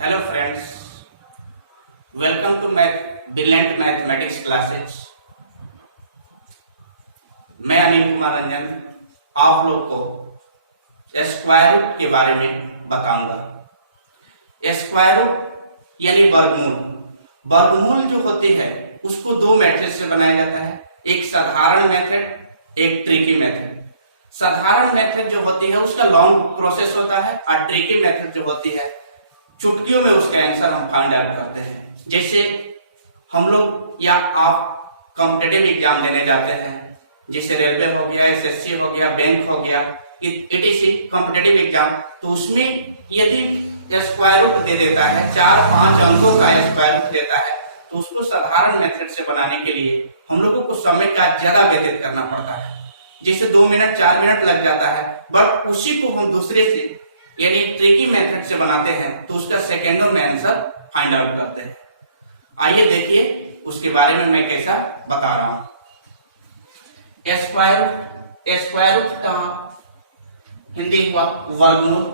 Hello friends, welcome to my Brilliant Mathematics classes. मैं अनिल कुमार रंजन आप लोग को स्क्वायर रूट के बारे में बताऊंगा। स्क्वायर रूट यानी वर्गमूल। वर्गमूल जो होती है उसको दो मेथड से बनाया जाता है, एक साधारण मेथड, एक ट्रिकी मेथड। साधारण मेथड जो होती है उसका लॉन्ग प्रोसेस होता है और ट्रिकी मेथड जो होती है चुटकियों में उसका आंसर हम फाइंड आउट करते हैं। जैसे हम लोग या आप कॉम्पिटिटिव एग्जाम देने जाते हैं, जैसे रेलवे हो गया, एसएससी हो गया, बैंक हो गया, इटीसी कॉम्पिटिटिव एग्जाम, तो उसमें यदि स्क्वायर रूट दे देता है, 4-5 अंकों का स्क्वायर रूट देता है, तो उसको साधारण मेथड से बनाने के लिए हम लोगों को समय का ज्यादा व्यतीत करना पड़ता है, जिससे 2 मिनट 4 मिनट लग जाता है। बट उसी को हम दूसरे से यानी ट्रिकी मेथड से बनाते हैं तो उसका सेकेंडों में आंसर फाइंड आउट करते हैं। आइए देखिए उसके बारे में मैं कैसा बता रहा हूं। स्क्वायर रूट का हिंदी हुआ वर्गमूल।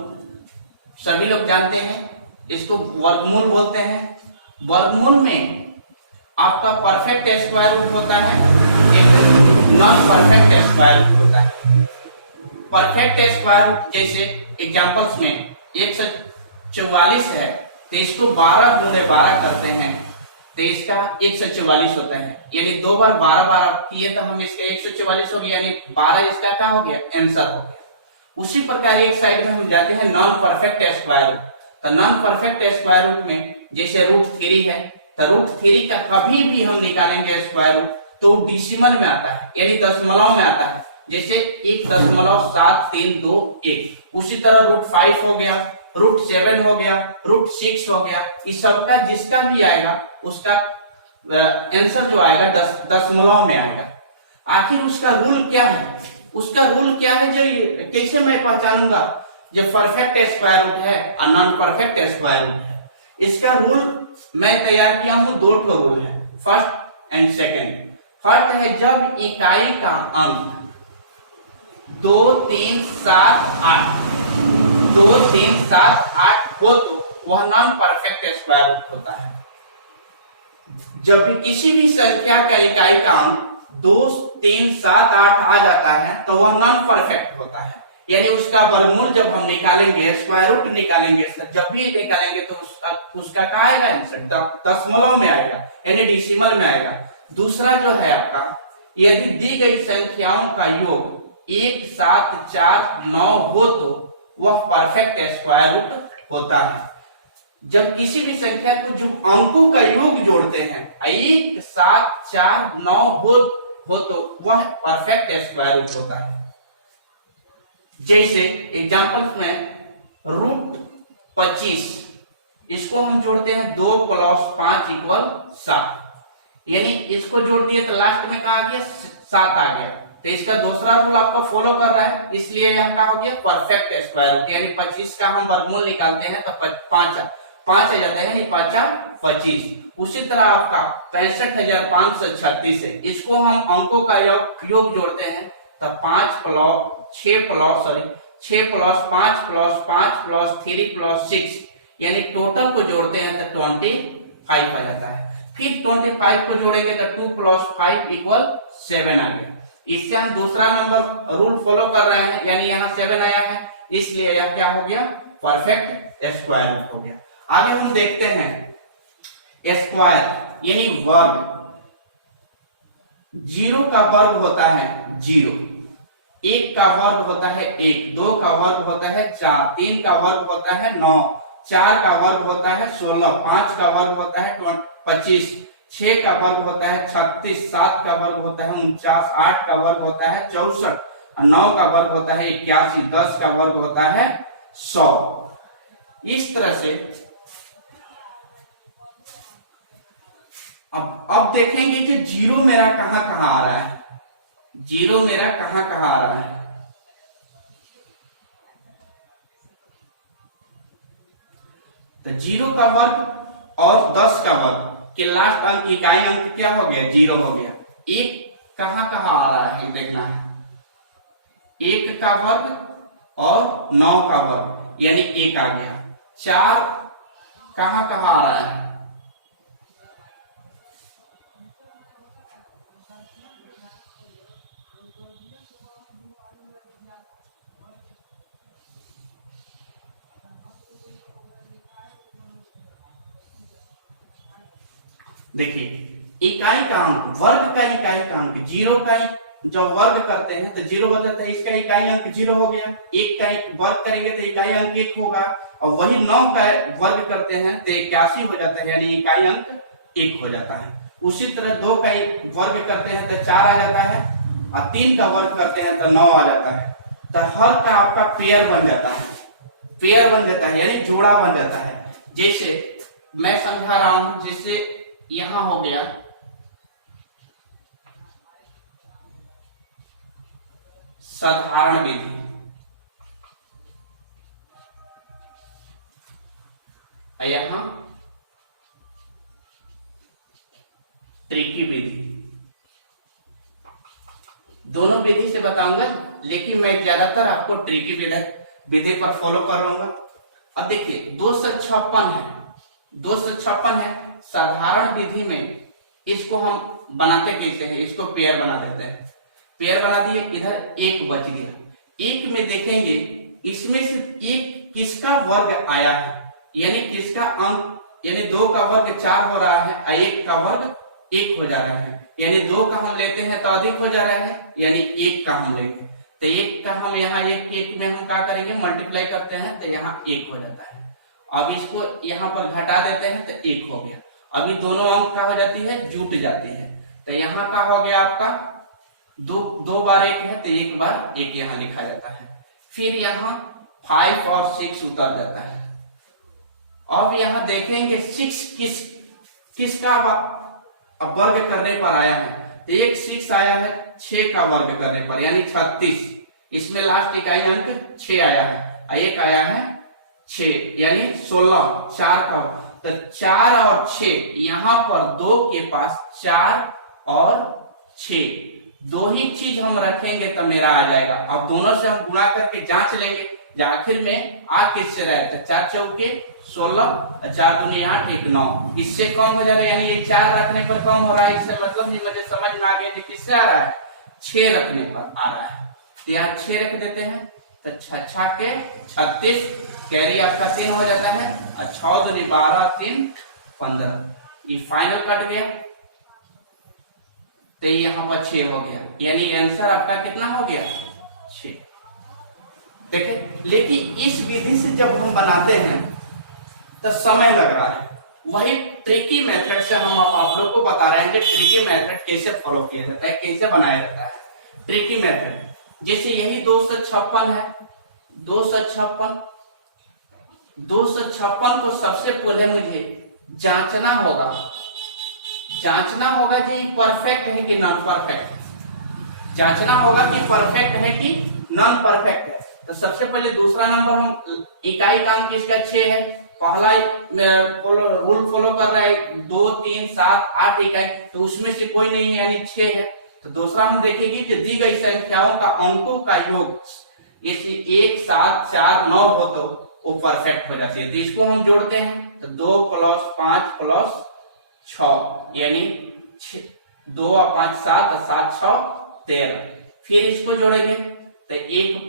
सभी लोग जानते हैं इसको वर्गमूल बोलते हैं। वर्गमूल में आपका परफेक्ट स्क्वायर रूट होता है, एक नॉन परफेक्ट स्क्वायर रूट होता है। परफेक्ट स्क्वायर रूट जैसे एग्जांपल्स में 144 है तो इसको 12 गुणे 12 करते हैं तो इसका 144 होता है, यानी 2 बार 12 किए तो हम इसका 144 हो गया, यानी 12 इसका क्या हो गया, आंसर हो गया। उसी प्रकार एक साइड में हम जाते हैं नॉन परफेक्ट स्क्वायर रूट। तो नॉन परफेक्ट स्क्वायर रूट में जैसे √3 है तो √3 का कभी भी हम निकालेंगे स्क्वायर रूट तो डेसिमल में आता है, यानी दशमलव में आता है, जैसे 1.7321। उसी तरह √5 हो गया, √7 हो गया, √6 हो गया, इस सबका जिसका भी आएगा उसका आंसर जो आएगा दशमलव में आएगा। आखिर उसका रूल क्या है? उसका रूल क्या है, जो कैसे मैं पहचानूंगा जो परफेक्ट स्क्वायर रूट है और नॉन परफेक्ट स्क्वायर रूट है? इसका रूल मैं तैयार किया हूं, 2 रूल है, फर्स्ट एंड सेकेंड। फर्स्ट है जब इकाई का अंक 2, 3, 7, 8 हो तो वह नॉन परफेक्ट स्क्वायर रूट होता है। जब भी किसी भी संख्या का इकाई का अंक 2, 3, 7, 8 आ जाता है तो वह नॉन परफेक्ट होता है, यानी उसका वर्गमूल जब हम निकालेंगे, स्क्वायर रूट निकालेंगे, जब भी निकालेंगे तो उसका क्या आएगा, आंसर दशमलव में आएगा, यानी डेसिमल में आएगा। दूसरा जो है आपका, यदि दी गई संख्याओं का योग 1, 7, 4, 9 हो तो वह परफेक्ट स्क्वायर रूट होता है। जब किसी भी संख्या को जो अंकों का योग जोड़ते हैं 1, 7, 4, 9 हो तो वह परफेक्ट स्क्वायर रूट होता है। जैसे एग्जांपल्स में √25 इसको हम जोड़ते हैं 2 + 5 = 7, यानी इसको जोड़ दिए तो लास्ट में क्या आ गया, 7 आ गया। तो इसका दूसरा रूल आपका फॉलो कर रहा है, इसलिए यह क्या हो गया, परफेक्ट स्क्वायर रूट। यानी 25 का हम वर्गमूल निकालते हैं तो 5 आ जाते हैं, 5 25। उसी तरह आपका 65,536 है, इसको हम अंकों का योग जोड़ते हैं तो 6 + 5 + 5 + 3 + 6, यानी टोटल को जोड़ते हैं तो 25 आ जाता है। फिर 25 को जोड़ेंगे तो 2 + 5 = 7 आ गया। इससे हम दूसरा नंबर रूल फॉलो कर रहे हैं, यानी यहाँ 7 आया है, इसलिए यह क्या हो गया, परफेक्ट स्क्वायर रूट हो गया। आगे हम देखते हैं स्क्वायर यानी वर्ग। 0 का वर्ग होता है 0, 1 का वर्ग होता है 1, 2 का वर्ग होता है 4, 3 का वर्ग होता है 9, 4 का वर्ग होता है 16, 5 का वर्ग होता है 25, 6 का वर्ग होता है 36, 7 का वर्ग होता है 49, 8 का वर्ग होता है 64, 9 का वर्ग होता है 81, 10 का वर्ग होता है 100। इस तरह से अब देखेंगे कि 0 मेरा कहां कहां आ रहा है, 0 मेरा कहां कहां आ रहा है। तो 0 का वर्ग और 10 का वर्ग के लास्ट अंक इकाई अंक क्या हो गया, 0 हो गया। 1 कहां कहां आ रहा है देखना है, 1 का वर्ग और 9 का वर्ग यानी 1 आ गया। 4 कहाँ कहाँ आ रहा है? देखिए इकाई का अंक, वर्ग का इकाई का अंक, जीरो का जब वर्ग करते हैं तो जीरो हो जाता है, इसका इकाई अंक जीरो हो गया। एक का वर्ग करेंगे तो इकाई अंक एक होगा, और वही 9 का वर्ग करते हैं तो 81 हो जाता है, यानी इकाई अंक 1 हो जाता है। उसी तरह 2 का वर्ग करते हैं तो 4 आ जाता है, और 3 का वर्ग करते हैं तो 9 आ जाता है। तो हर का आपका पेयर बन जाता है, पेयर बन जाता है यानी जोड़ा बन जाता है। जैसे मैं समझा रहा हूं, जैसे यहां हो गया साधारण विधि, यहां ट्रिकी विधि। दोनों विधि से बताऊंगा, लेकिन मैं ज्यादातर आपको ट्रिकी विधि पर फॉलो कर रहा हूं। अब देखिए 256 है, 256 है। साधारण विधि में इसको हम बनाते कैसे हैं, इसको पेयर बना देते हैं। पेयर बना दिए, इधर 1 बच गया। 1 में देखेंगे इसमें से एक किसका वर्ग आया है, यानी किसका अंक, यानी 2 का वर्ग 4 हो रहा है और 1 का वर्ग 1 हो जा रहा है, यानी 2 का हम लेते हैं तो अधिक हो जा रहा है, यानी 1 का हम लेंगे तो 1 का हम यहाँ 1 में हम क्या करेंगे, मल्टीप्लाई करते हैं तो यहाँ 1 हो जाता है। अब इसको यहाँ पर घटा देते हैं तो 1 हो गया। अभी दोनों अंक का हो जाती है, जुट जाती है, तो यहाँ का हो गया आपका 2 बार 1 है तो 1 बार 1 यहाँ लिखा जाता है। फिर यहाँ 5 और 6 उतर जाता है। अब यहाँ देखेंगे 6 किसका वर्ग करने पर आया है, तो एक 6 आया है 6 का वर्ग करने पर, यानी 36। इसमें लास्ट इकाई अंक 6 आया है और एक आया है 6, यानी 16, 4 का, तो 4 और 6, यहाँ पर 2 के पास 4 और 6, 2 ही चीज हम रखेंगे तो मेरा आ जाएगा। अब दोनों से हम गुणा करके जांच लेंगे, आखिर में आ किससे रहे, तो 4 चौके 16, 4 दूनी 8, 1 9, इससे कम हो जा रहा है, यानी ये 4 रखने पर कम हो रहा है। इससे मतलब ये मुझे समझ में आ गया कि किससे आ रहा है, 6 रखने पर आ रहा है। तो यहाँ 6 रख देते हैं तो 6 के 36, कैरी आपका 3 हो जाता है, और 6 दूनी 12, 3 15, ये फाइनल कट गया तो यहाँ पर 6 हो गया, यानी आंसर आपका कितना हो गया, 6। देखिए, लेकिन इस विधि से जब हम बनाते हैं तो समय लग रहा है। वही ट्रिकी मेथड से हम आप लोग को बता रहे हैं कि ट्रिकी मेथड कैसे फॉलो किया जाता है, कैसे बनाया जाता है। ट्रिकी मेथड जैसे यही 256 है, 256 को सबसे पहले मुझे जांचना होगा कि परफेक्ट है कि नॉन परफेक्ट, जांचना होगा कि परफेक्ट है कि नॉन परफेक्ट है। तो सबसे पहले दूसरा नंबर हम इकाई का अंक किसका 6 है, पहला रूल फॉलो कर रहा है 2 3 7 8 इकाई, तो उसमें से कोई नहीं है यानी 6 है। तो दूसरा हम देखेंगे कि दी गई संख्याओं का अंकों का योग इसलिए 1 7 4 9 हो तो वो परफेक्ट हो जाती है। तो इसको हम जोड़ते हैं तो 2 + 5 + 6 यानी 2 और 5 7, 7 6 13। फिर इसको जोड़ेंगे तो 1 +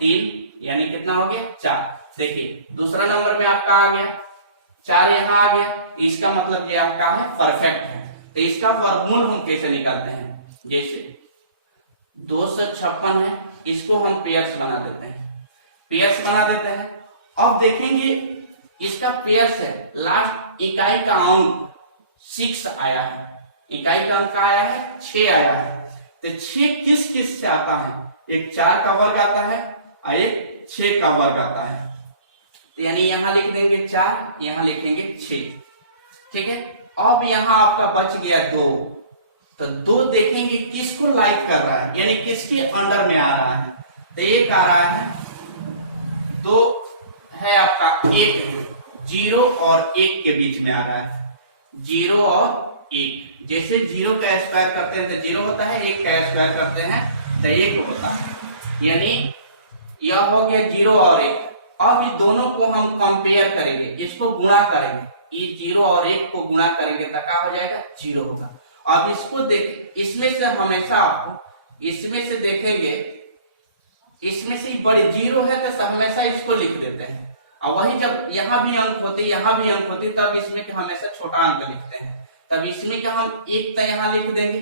3 यानी कितना हो गया 4। देखिए दूसरा नंबर में आपका आ गया 4, यहाँ आ गया, इसका मतलब ये आपका है परफेक्ट है। तो इसका वर्गमूल हम कैसे निकालते हैं, जैसे 256 है, इसको हम पेयर्स बना देते हैं, अब देखेंगे इसका पेयर्स है, लास्ट इकाई का अंक 6 आया है, इकाई का अंक आया है 6 आया है। तो 6 किस से आता है, एक 4 का वर्ग आता है और एक 6 का वर्ग आता है। तो यानी यहां लिख देंगे 4, यहां लिखेंगे 6, ठीक है। अब यहां आपका बच गया 2, तो 2 देखेंगे किसको लाइक कर रहा है, यानी किसके अंडर में आ रहा है। तो एक आ रहा है 2 है आपका 1, 0 और 1 के बीच में आ रहा है, 0 और 1। जैसे 0 का स्क्वायर करते हैं तो 0 होता है, 1 का स्क्वायर करते हैं तो 1 होता है, यानी यह हो गया 0 और 1। अब ये दोनों को हम कंपेयर करेंगे, इसको गुणा करेंगे, ये 0 और 1 को गुणा करेंगे तो क्या हो जाएगा, 0 होगा। अब इसको देख, इसमें से हमेशा आपको इसमें से देखेंगे, इसमें से बड़ी 0 है तो हमेशा इसको लिख देते हैं। अब वही जब यहाँ भी अंक होते, यहाँ भी अंक होते, तब इसमें के हमेशा छोटा अंक लिखते हैं, तब इसमें के हम 1 तो यहाँ लिख देंगे।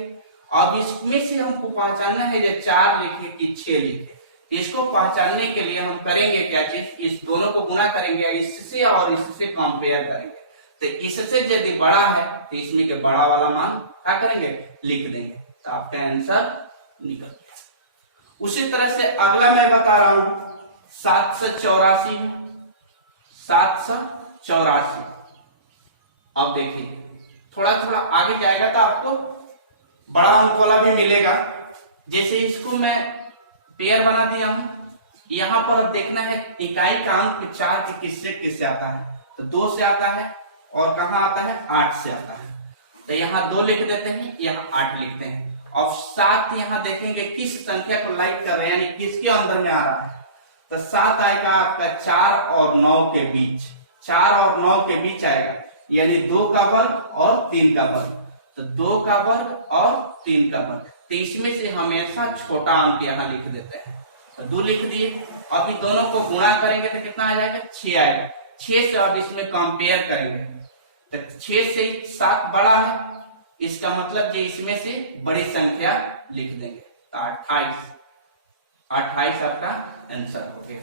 अब इसमें से हमको पहचानना है जो 4 लिखे कि 6 लिखे, इसको पहचानने के लिए हम करेंगे क्या चीज, इस दोनों को गुणा करेंगे, इससे और इससे कंपेयर करेंगे। तो इससे यदि बड़ा है तो इसमें के बड़ा वाला मान क्या करेंगे, लिख देंगे, तो आपका आंसर निकल गया। उसी तरह से अगला मैं बता रहा हूं 784 है, 784। अब देखिए थोड़ा थोड़ा आगे जाएगा तो आपको बड़ा अंक वाला भी मिलेगा। जैसे इसको मैं पेयर बना दिया हूं, यहां पर अब देखना है इकाई का अंक 4 के किससे किससे आता है, तो 2 से आता है, और कहां आता है, 8 से आता है। तो यहाँ 2 लिख देते हैं, यहाँ 8 लिखते हैं। और 7 यहाँ देखेंगे किस संख्या को लाइक कर रहे हैं, यानी किसके अंदर में आ रहा है, तो 7 आएगा आपका 4 और 9 के बीच, 4 और 9 के बीच आएगा, यानी 2 का वर्ग और 3 का वर्ग, तो 2 का वर्ग और 3 का वर्ग। तो इसमें से हमेशा छोटा अंक यहाँ लिख देते हैं, तो 2 लिख दिए। अभी दोनों को गुणा करेंगे तो कितना आ जाएगा, 6 आएगा। 6 से अब इसमें कंपेयर करेंगे, तो 6 से 7 बड़ा है, इसका मतलब जो इसमें से बड़ी संख्या लिख देंगे, तो 28 आपका आंसर हो गया।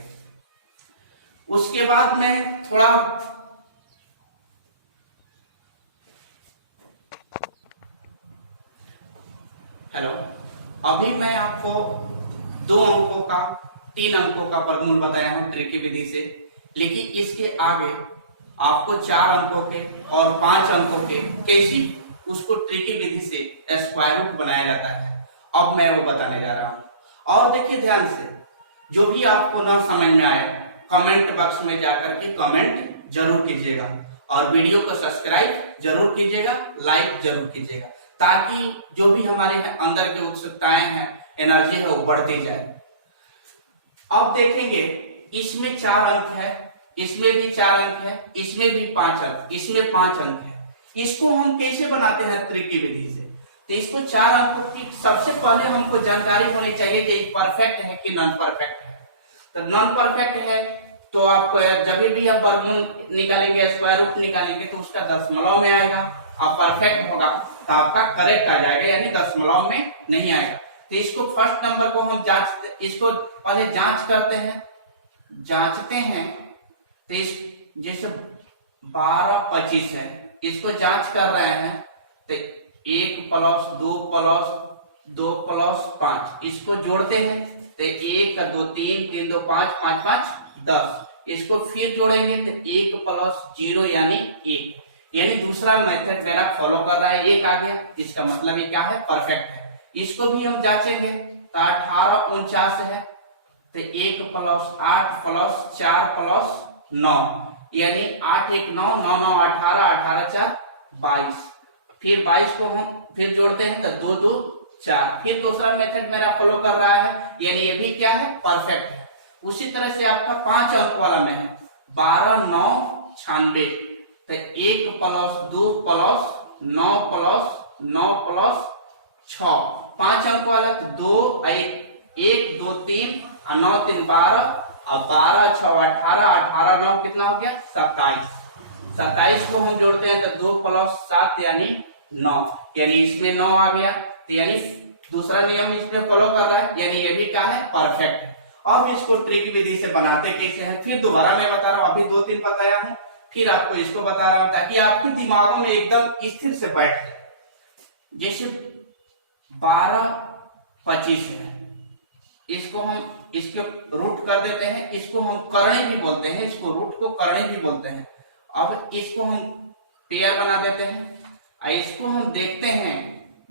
उसके बाद में थोड़ा हेलो, अभी मैं आपको 2 अंकों का 3 अंकों का वर्गमूल बताया हूं ट्रिकी विधि से, लेकिन इसके आगे आपको 4 अंकों के और 5 अंकों के कैसी उसको ट्रिकी विधि से स्क्वायर रूट बनाया जाता है, अब मैं वो बताने जा रहा हूं। और देखिए ध्यान से, जो भी आपको ना समझ में आए कमेंट बॉक्स में जाकर के कमेंट जरूर कीजिएगा, और वीडियो को सब्सक्राइब जरूर कीजिएगा, लाइक जरूर कीजिएगा, ताकि जो भी हमारे अंदर की उत्सुकताएं हैं, एनर्जी है, वो बढ़ती जाए। अब देखेंगे इसमें 4 अंक है, इसमें भी 4 अंक है, इसमें भी 5 अंक, इसमें 5 अंक है। इसको हम कैसे बनाते हैं ट्रिकी विधि से, तो इसको 4 अंकों की सबसे पहले हमको जानकारी होनी चाहिए कि ये परफेक्ट है कि नॉन परफेक्ट है। तो नॉन परफेक्ट है तो आपको जब भी आप वर्गमूल निकालेंगे, स्क्वायर रूट निकालेंगे, तो उसका दशमलव में आएगा, और परफेक्ट होगा तो आपका करेक्ट आ जाएगा, यानी दशमलव में नहीं आएगा। तो इसको फर्स्ट नंबर को हम इसको पहले जांच करते हैं, जांचते हैं। तो इस जैसे 12 25 है, इसको जांच कर रहे हैं, तो 1 + 2 + 2 + 5 इसको जोड़ते हैं, तो 1 2 3 3 2 5 5 5 10, इसको फिर जोड़ेंगे तो 1 + 0 यानी 1, यानी दूसरा मेथड मेरा फॉलो कर रहा है, 1 आ गया, इसका मतलब ये क्या है, परफेक्ट है। इसको भी हम जांचेंगे तो 18 49 है, तो 1 + 8 + 4 + 9 यानी 8 1 9 9 9 18 18 4 22, फिर 22 को हम फिर जोड़ते हैं तो 2 2 4, फिर दूसरा मेथड मेरा फॉलो कर रहा है, यानी ये भी क्या है, परफेक्ट है। उसी तरह से आपका 5 अंक वाला में है 12 9 96, तो 1 + 2 + 9 + 9 + 6, 5 अंक वाला, तो 2 1 2 3 और 9 3 12, और 12 6 18 18 9 कितना हो गया, 27। 27 को हम जोड़ते हैं तो 2 + 7 यानी 9, यानी इसमें 9 आ गया, तो यानी दूसरा नियम इसमें फॉलो कर रहा है, यानी ये भी क्या है, परफेक्ट है। अब इसको ट्रिक विधि से बनाते कैसे हैं, फिर दोबारा मैं बता रहा हूं, अभी 2 3 बताया हूं, फिर आपको इसको बता रहा हूं ताकि आपके दिमागों में एकदम स्थिर से बैठ जाए। जैसे 12 25 है, इसको हम इसके रूट कर देते हैं, इसको हम करणी भी बोलते हैं, इसको रूट को करणी भी बोलते हैं। अब इसको हम पेयर बना देते हैं, इसको हम देखते हैं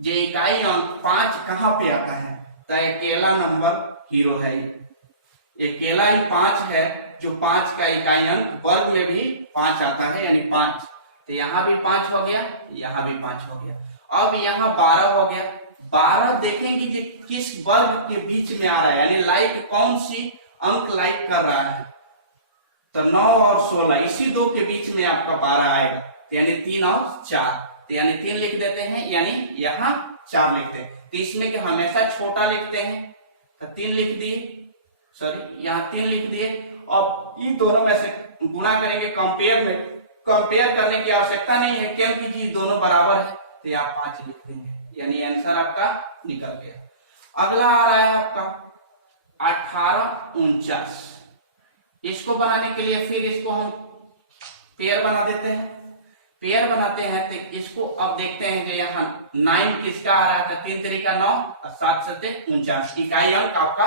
जो इकाई अंक 5 कहां पे आता है, तो अकेला नंबर हीरो है, ये अकेला ही 5 है, जो 5 का इकाई अंक वर्ग में भी 5 आता है, यानी 5, तो यहाँ भी 5 हो गया, यहाँ भी 5 हो गया। अब यहाँ 12 हो गया, 12 देखेंगे कि किस वर्ग के बीच में आ रहा है, यानी लाइक कौन सी अंक लाइक कर रहा है, तो 9 और 16 इसी दो के बीच में आपका 12 आएगा, तो यानी 3 और 4, तो यानी 3 लिख देते हैं, यानी यहाँ 4 लिखते हैं। तो इसमें कि हमेशा छोटा लिखते हैं, तो 3 लिख दिए, सॉरी यहाँ 3 लिख दिए, और इन दोनों में से गुणा करेंगे, कंपेयर करने की आवश्यकता नहीं है क्योंकि जी दोनों बराबर है, तो यहाँ 5 लिख देंगे, यानी आंसर आपका निकल गया। अगला आ रहा है आपका 1849। इसको बनाने के लिए फिर इसको हम पेयर बना देते हैं, पेयर बनाते हैं तो इसको अब देखते हैं कि यहाँ 9 किसका आ रहा है, तो 3 तरीका 9 और 7 सत्ते 49, इकाई अंक आपका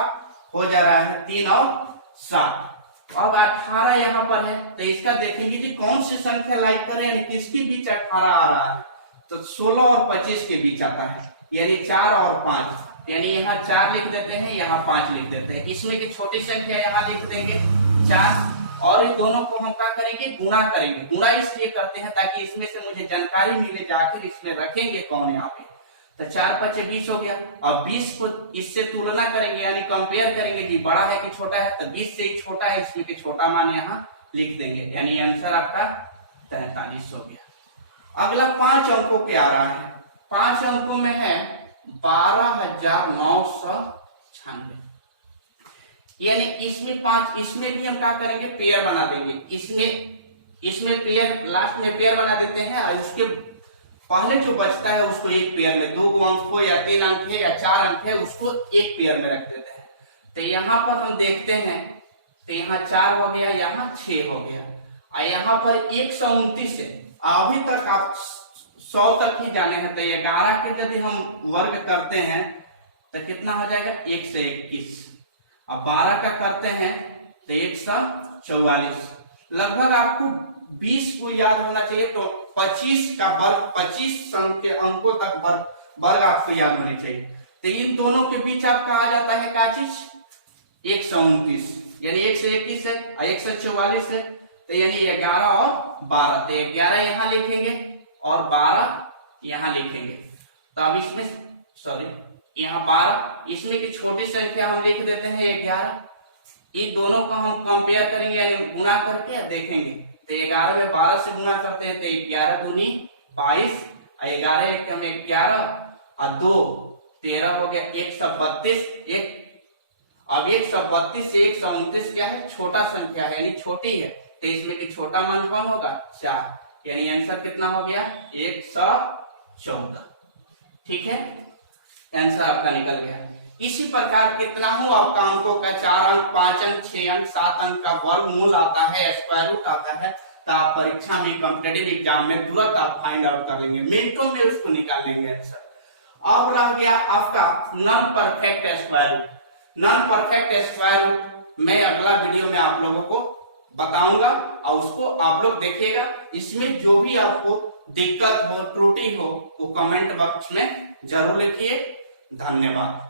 हो जा रहा है 3 और 7। अब 18 यहाँ पर है, तो इसका देखेंगे जी कौन सी संख्या लाइक करें, यानी किसके बीच 18 आ रहा है, तो 16 और 25 के बीच आता है, यानी 4 और 5, यानी यहाँ 4 लिख देते हैं, यहाँ 5 लिख देते हैं। इसमें की छोटी संख्या यहाँ लिख देंगे 4, और इन दोनों को हम क्या करेंगे, गुणा करेंगे। गुणा इसलिए करते हैं ताकि इसमें से मुझे जानकारी मिले, आखिर इसमें रखेंगे कौन यहाँ पे, तो 4 5 20 हो गया। अब 20 को इससे तुलना करेंगे, यानी कंपेयर करेंगे जी बड़ा है कि छोटा है, तो 20 से ही छोटा है, इसमें के छोटा मान यहाँ लिख देंगे, यानी आंसर आपका 43 हो गया। अगला 5 अंकों के आ रहा है, 5 अंकों में है 12,996, यानी इसमें 5, इसमें भी हम क्या करेंगे, पेयर बना देंगे। इसमें पेयर लास्ट में पेयर बना देते हैं, और उसके पहले जो बचता है उसको एक पेयर में, 2 अंक हो या 3 अंक है या 4 अंक है, उसको एक पेयर में रख देते हैं। तो यहाँ पर हम देखते हैं, तो यहाँ 4 हो गया, यहाँ 6 हो गया, और यहाँ पर 129 है। अभी तक आप 100 तक ही जाने हैं, तो 11 के यदि हम वर्ग करते हैं तो कितना हो जाएगा, 121। अब 12 का करते हैं तो 144। लगभग आपको 20 को याद होना चाहिए, तो 25 का वर्ग, 25 के अंकों तक वर्ग आपको याद होने चाहिए। तो इन दोनों के बीच आपका आ जाता है क्या चीज, 129, यानी 121 है और 144 है, तो यानी 11 और 12, तो 11 यहाँ लिखेंगे और 12 यहाँ लिखेंगे। तो अब इसमें सॉरी यहाँ 12, इसमें की छोटी संख्या हम लिख देते हैं 11। इन दोनों को हम कंपेयर करेंगे, यानी गुणा करके देखेंगे, तो 11 में 12 से गुणा करते हैं तो 11 दूनी 22, 11 एक हम 11 और 2 13 हो गया, 132। अब 132 से 129 क्या है, छोटा संख्या है, यानी छोटी है, तो इसमें की छोटा मान कौन होगा, 4, यानी आंसर कितना हो गया, 114। ठीक है, आंसर आपका निकल गया। इसी प्रकार कितना हूं आपका अंकों का 4 अंक, 5 अंक, 6 अंक, 7 अंक का वर्गमूल आता है, स्क्वायर रूट आता है, तो आप परीक्षा में कॉम्पिटिटिव एग्जाम में तुरंत आप फाइंड आउट कर लेंगे, मिनटों में उसको निकाल लेंगे आंसर। अब रह गया आपका non perfect square root. Non perfect square root मैं अगला वीडियो में आप लोगों को बताऊंगा, और उसको आप लोग देखिएगा। इसमें जो भी आपको दिक्कत हो, त्रुटि हो, वो कमेंट बॉक्स में जरूर लिखिए। धन्यवाद।